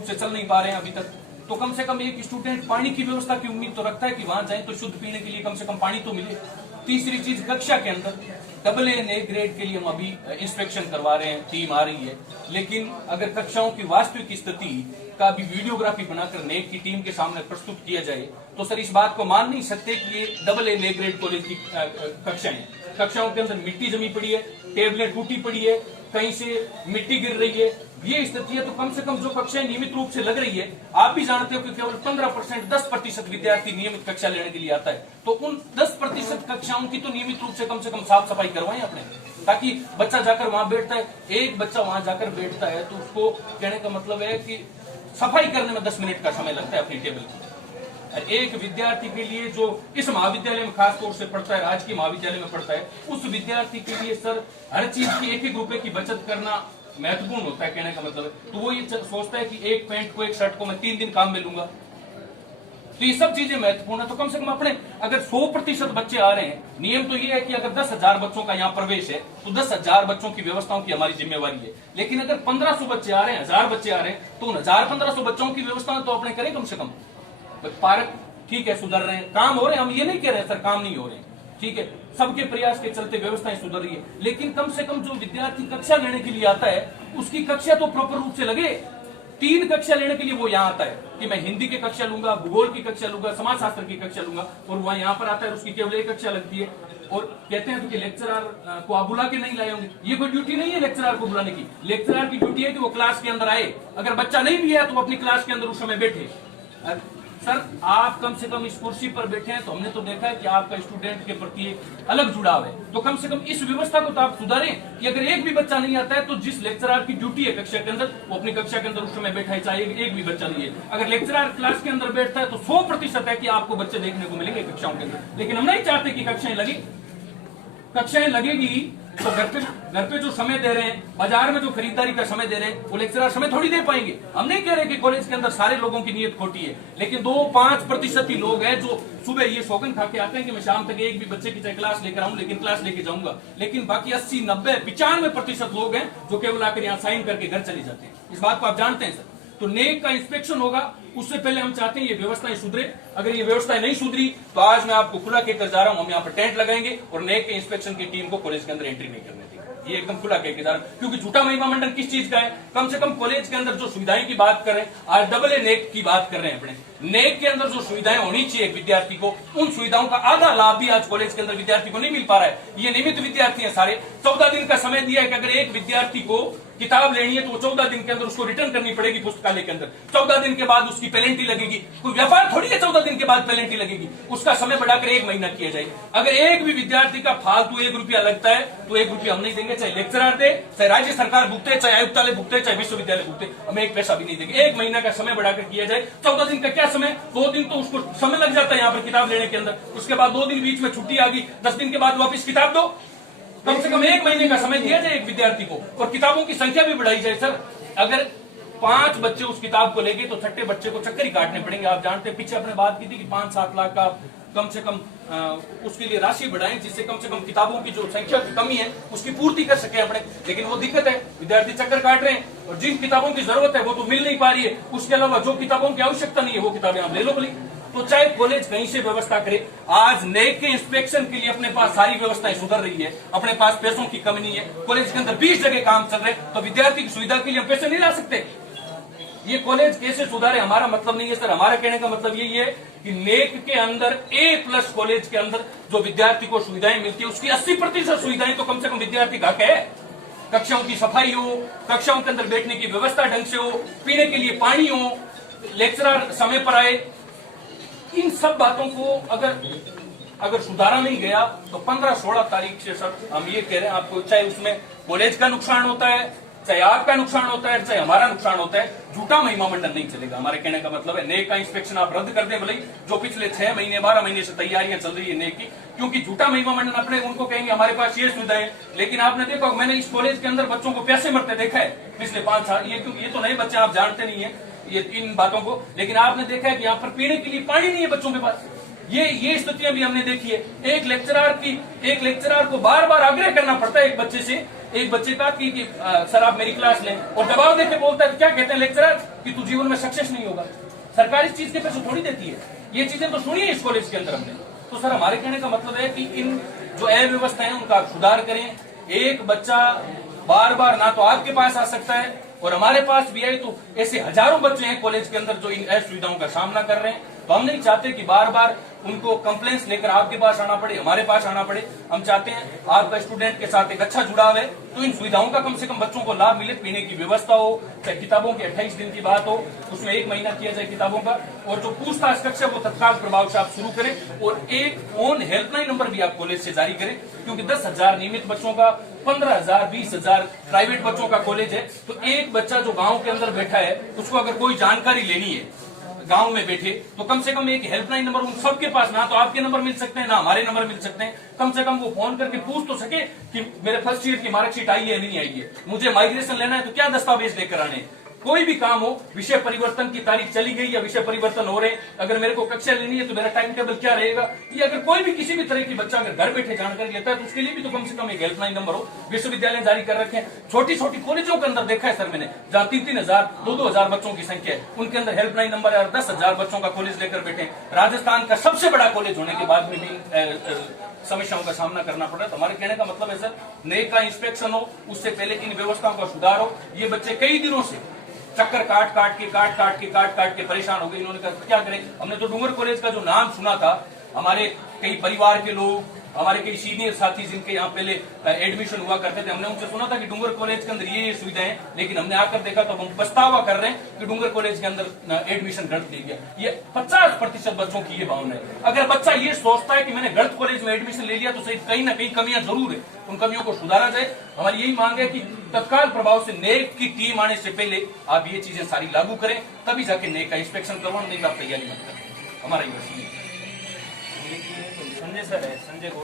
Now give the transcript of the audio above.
रूप से चल नहीं पा रहे हैं अभी तक, तो कम से कम एक स्टूडेंट पानी की व्यवस्था की उम्मीद तो रखता है कि वहां जाए तो शुद्ध पीने के लिए कम से कम पानी तो मिले। तीसरी चीज, कक्षा के अंदर AA ग्रेड के लिए हम अभी इंस्पेक्शन करवा रहे हैं, टीम आ रही है, लेकिन अगर कक्षाओं की वास्तविक स्थिति का भी वीडियोग्राफी बनाकर नेक की टीम के सामने प्रस्तुत किया जाए तो सर इस बात को मान नहीं सकते कि ये AA ग्रेड कॉलेज की कक्षाएं। कक्षाओं के अंदर मिट्टी जमी पड़ी है, टेबलें टूटी पड़ी है, कहीं से मिट्टी गिर रही है, ये स्थिति है। तो कम से कम जो कक्षाएं नियमित रूप से लग रही है, आप भी जानते हो कि केवल 15% 10% विद्यार्थी नियमित कक्षा लेने के लिए आता है, तो उन 10% कक्षाओं की तो नियमित रूप से कम साफ सफाई करवाएं अपने, ताकि बच्चा जाकर वहां बैठता है, एक बच्चा वहां जाकर बैठता है तो उसको कहने का मतलब है कि सफाई करने में 10 मिनट का समय लगता है अपनी टेबल की। एक विद्यार्थी के लिए जो इस महाविद्यालय में खास तौर से पढ़ता है, राजकीय महाविद्यालय में पढ़ता है, उस विद्यार्थी के लिए सर हर चीज की 1-1 रुपए की बचत करना महत्वपूर्ण होता है, कहने का मतलब है। तो वो ये सोचता है कि एक पैंट को एक शर्ट को मैं 3 दिन काम में लूंगा, तो ये सब चीजें महत्वपूर्ण है। तो कम से कम अपने अगर 100% बच्चे आ रहे हैं, नियम तो ये है कि अगर 10,000 बच्चों का यहाँ प्रवेश है तो 10,000 बच्चों की व्यवस्थाओं की हमारी जिम्मेवारी है। लेकिन अगर 1500 बच्चे आ रहे हैं, 1000 बच्चे आ रहे हैं, तो 1000-1500 बच्चों की व्यवस्था तो अपने करें कम से कम। पार्क ठीक है सुधर रहे हैं, काम हो रहे हैं, हम ये नहीं कह रहे हैं सर काम नहीं हो रहे हैं, ठीक है, सबके प्रयास के चलते व्यवस्थाएं सुधर रही है, लेकिन कम से कम जो विद्यार्थी कक्षा लेने के लिए आता है उसकी कक्षा तो प्रॉपर रूप से लगे। 3 कक्षा लेने के लिए वो यहाँ आता है कि मैं हिंदी की कक्षा लूंगा, भूगोल की कक्षा लूंगा, समाजशास्त्र की कक्षा लूंगा, और वह यहाँ पर आता है उसकी केवल 1 कक्षा लगती है, और कहते हैं कि लेक्चरर को आप बुला के नहीं लाए होंगे। ये कोई ड्यूटी नहीं है लेक्चरर को बुलाने की, लेक्चरर की ड्यूटी है कि वो क्लास के अंदर आए, अगर बच्चा नहीं भी है तो वो अपनी क्लास के अंदर उस समय बैठे। सर आप कम से कम इस कुर्सी पर बैठे हैं तो हमने तो देखा है कि आपका स्टूडेंट के प्रति एक अलग जुड़ाव है, तो कम से कम इस व्यवस्था को तो आप सुधारें कि अगर एक भी बच्चा नहीं आता है तो जिस लेक्चरर की ड्यूटी है कक्षा के अंदर वो अपनी कक्षा के अंदर उस समय बैठा है, चाहे एक भी बच्चा नहीं है। अगर लेक्चरर क्लास के अंदर बैठता है तो 100% है कि आपको बच्चे देखने को मिलेंगे कक्षाओं के अंदर। लेकिन हम नहीं चाहते कि कक्षाएं लगी, कक्षाएं लगेगी तो घर पे जो समय दे रहे हैं, बाजार में जो खरीदारी का समय दे रहे हैं, वो लेक्चरर समय थोड़ी दे पाएंगे। हम नहीं कह रहे कि कॉलेज के अंदर सारे लोगों की नीयत खोटी है, लेकिन 2-5% ही लोग हैं जो सुबह ये सौगंध खा के आते हैं कि मैं शाम तक एक भी बच्चे की चाहे क्लास लेकर आऊं, लेकिन क्लास लेके जाऊंगा, लेकिन बाकी 80-90-95% लोग हैं जो केवल आकर यहाँ साइन करके घर चले जाते हैं। इस बात को आप जानते हैं सर। तो नेक का इंस्पेक्शन होगा, उससे पहले हम चाहते हैं ये व्यवस्थाएं सुधरे। अगर ये व्यवस्थाएं नहीं सुधरी तो आज मैं आपको खुला कहकर जा रहा हूं, हम यहाँ पर टेंट लगाएंगे और नेक के इंस्पेक्शन की टीम को कॉलेज के अंदर एंट्री नहीं करने देंगे। ये एकदम खुला कहकर जा रहा हूं, क्योंकि झूठा महिमा मंडन किस चीज का है? कम से कम कॉलेज के अंदर जो सुविधाएं की बात कर रहे हैं, आज AA नेक की बात कर रहे हैं। अपने नेक के अंदर जो सुविधाएं होनी चाहिए एक विद्यार्थी को, उन सुविधाओं का आधा लाभ भी आज कॉलेज के अंदर विद्यार्थी को नहीं मिल पा रहा है। ये नियमित विद्यार्थी है सारे, 14 दिन का समय दिया है कि अगर एक विद्यार्थी को किताब लेनी है तो 14 दिन के अंदर उसको रिटर्न करनी पड़ेगी पुस्तकालय के अंदर। 14 दिन के बाद उसकी पेनल्टी लगेगी। कोई व्यापार थोड़ी है 14 दिन के बाद पेनल्टी लगेगी, उसका समय बढ़ाकर 1 महीना किया जाए। अगर एक भी विद्यार्थी का फालतू 1 रुपया लगता है तो 1 रुपया हम नहीं देंगे, चाहे लेक्चरर दे, चाहे राज्य सरकार भुगते, चाहे आयुक्तालय भुगते, चाहे विश्वविद्यालय भुगते, हम 1 पैसा भी नहीं देंगे। 1 महीना का समय बढ़ाकर किया जाए। 14 दिन का क्या समय, 2 दिन तो उसको समय लग जाता है यहाँ पर किताब लेने के अंदर, उसके बाद 2 दिन बीच में छुट्टी आ गई, 10 दिन के बाद वापिस किताब दो। कम से कम 1 महीने का समय दिया जाए एक विद्यार्थी को, और किताबों की संख्या भी बढ़ाई जाए। सर अगर 5 बच्चे उस किताब को लेंगे तो 6ठे बच्चे को चक्कर ही काटने पड़ेंगे। आप जानते हैं पीछे अपने बात की थी कि 5-7 लाख का कम से कम उसके लिए राशि बढ़ाएं, जिससे कम से कम किताबों की जो संख्या की कमी है उसकी पूर्ति कर सके अपने। लेकिन वो दिक्कत है, विद्यार्थी चक्कर काट रहे हैं और जिन किताबों की जरूरत है वो तो मिल नहीं पा रही है। उसके अलावा जो किताबों की आवश्यकता नहीं है वो किताबें आप ले लो बोली। तो चाहे कॉलेज कहीं से व्यवस्था करे, आज नेक के इंस्पेक्शन के लिए अपने पास सारी व्यवस्थाएं सुधर रही है, अपने पास पैसों की कमी नहीं है, कॉलेज के अंदर 20 जगह काम चल रहे, तो विद्यार्थी की सुविधा के लिए हम पैसे नहीं ला सकते। ये कॉलेज कैसे सुधारे हमारा मतलब नहीं है सर, हमारा कहने का मतलब यही है कि नेक के अंदर A+ कॉलेज के अंदर जो विद्यार्थी को सुविधाएं मिलती है उसकी 80% सुविधाएं तो कम से कम विद्यार्थी का है। कक्षाओं की सफाई हो, कक्षाओं के अंदर बैठने की व्यवस्था ढंग से हो, पीने के लिए पानी हो, लेक्चरर समय पर आए, इन सब बातों को अगर सुधारा नहीं गया तो 15-16 तारीख से सर हम ये कह रहे हैं आपको, चाहे उसमें कॉलेज का नुकसान होता है, चाहे आपका नुकसान होता है, चाहे हमारा नुकसान होता है, झूठा महिमा मंडन नहीं चलेगा। हमारे कहने का मतलब है नेक का इंस्पेक्शन आप रद्द कर दें भले, जो पिछले 6 महीने 12 महीने से तैयारियां चल रही है नेक की, क्योंकि झूठा महिमा मंडन अपने उनको कहेंगे हमारे पास ये सुविधाएं, लेकिन आपने देखा मैंने इस कॉलेज के अंदर बच्चों को प्यासे मरते देखा है पिछले 5 साल। ये क्योंकि ये तो नए बच्चे आप जानते नहीं है ये इन बातों को, लेकिन आपने देखा है कि यहाँ पर पीने के लिए पानी नहीं है बच्चों के पास। ये स्थितियां भी हमने देखी है। एक लेक्चरर को बार बार आग्रह करना पड़ता है एक बच्चे से एक बच्चे का कि सर आप मेरी क्लास लें, और दबाव देके बोलता है तो क्या कहते हैं लेक्चरर कि तू जीवन में सक्सेस नहीं होगा। सरकार इस चीज के पैसे थोड़ी देती है, ये चीजें तो सुनिए इस कॉलेज के अंदर हमने। तो सर हमारे कहने का मतलब है कि इन जो अव्यवस्था है उनका सुधार करें। एक बच्चा बार बार ना तो आपके पास आ सकता है और हमारे पास भी आए, तो ऐसे हजारों बच्चे हैं कॉलेज के अंदर जो इन असुविधाओं का सामना कर रहे हैं। तो हम नहीं चाहते कि बार बार उनको कंप्लेंट्स लेकर आपके पास आना पड़े, हमारे पास आना पड़े। हम चाहते हैं आपका स्टूडेंट के साथ एक अच्छा जुड़ाव है, तो इन सुविधाओं का कम से कम बच्चों को लाभ मिले। पीने की व्यवस्था हो, चाहे किताबों की 28 दिन की बात हो, उसमें 1 महीना किया जाए किताबों का, और जो पूछताछ कक्ष है वो तत्काल प्रभाव से आप शुरू करें, और एक ओन हेल्पलाइन नंबर भी आप कॉलेज से जारी करें, क्योंकि 10,000 नियमित बच्चों का, 15,000 20,000 प्राइवेट बच्चों का कॉलेज है। तो एक बच्चा जो गांव के अंदर बैठा है उसको अगर कोई जानकारी लेनी है गांव में बैठे, तो कम से कम एक हेल्पलाइन नंबर उन सबके पास, ना तो आपके नंबर मिल सकते हैं ना हमारे नंबर मिल सकते हैं, कम से कम वो फोन करके पूछ तो सके कि मेरे फर्स्ट ईयर की मार्कशीट आई है नहीं आई है, मुझे माइग्रेशन लेना है तो क्या दस्तावेज लेकर आने। कोई भी काम हो, विषय परिवर्तन की तारीख चली गई या विषय परिवर्तन हो रहे, अगर मेरे को कक्षा लेनी है तो मेरा टाइम टेबल क्या रहेगा, ये अगर कोई भी किसी भी तरह की बच्चा अगर घर बैठे जानकारी लेता है तो उसके लिए भी तो कम से कम एक हेल्पलाइन नंबर हो। विश्वविद्यालय जारी कर रखे हैं, छोटी छोटी कॉलेजों के अंदर देखा है सर मैंने, जहां 3,000 2,000 बच्चों की संख्या है, उनके अंदर हेल्पलाइन नंबर है और 10,000 बच्चों का कॉलेज लेकर बैठे। राजस्थान का सबसे बड़ा कॉलेज होने के बाद में भी समस्याओं का सामना करना पड़ रहा है। तो हमारे कहने का मतलब है सर, नए का इंस्पेक्शन हो, उससे पहले इन व्यवस्थाओं का सुधार हो। ये बच्चे कई दिनों से चक्कर काट काट के परेशान हो गए। इन्होंने कहा क्या करें, हमने तो डूंगर कॉलेज का जो नाम सुना था, हमारे कई परिवार के लोग, हमारे कई सीनियर साथी जिनके यहाँ पहले एडमिशन हुआ करते थे, हमने उनसे सुना था कि डूंगर कॉलेज के अंदर ये सुविधाएं हैं, लेकिन हमने आकर देखा तो हम पछतावा कर रहे हैं कि डूंगर कॉलेज के अंदर एडमिशन गलत ले गया। ये 50% बच्चों की ये भावना है। अगर बच्चा ये सोचता है कि मैंने गलत कॉलेज में एडमिशन ले लिया तो सही कहीं ना कहीं कमियां जरूर है, उन कमियों को सुधारा जाए। हमारी यही मांग है कि तत्काल प्रभाव से नेक की टीम आने से पहले आप ये चीजें सारी लागू करें, तभी जाके नेक का इंस्पेक्शन करवाना, नहीं तो आप तैयारी मत करें। हमारा ये वसीयत है। संजय सर है, संजय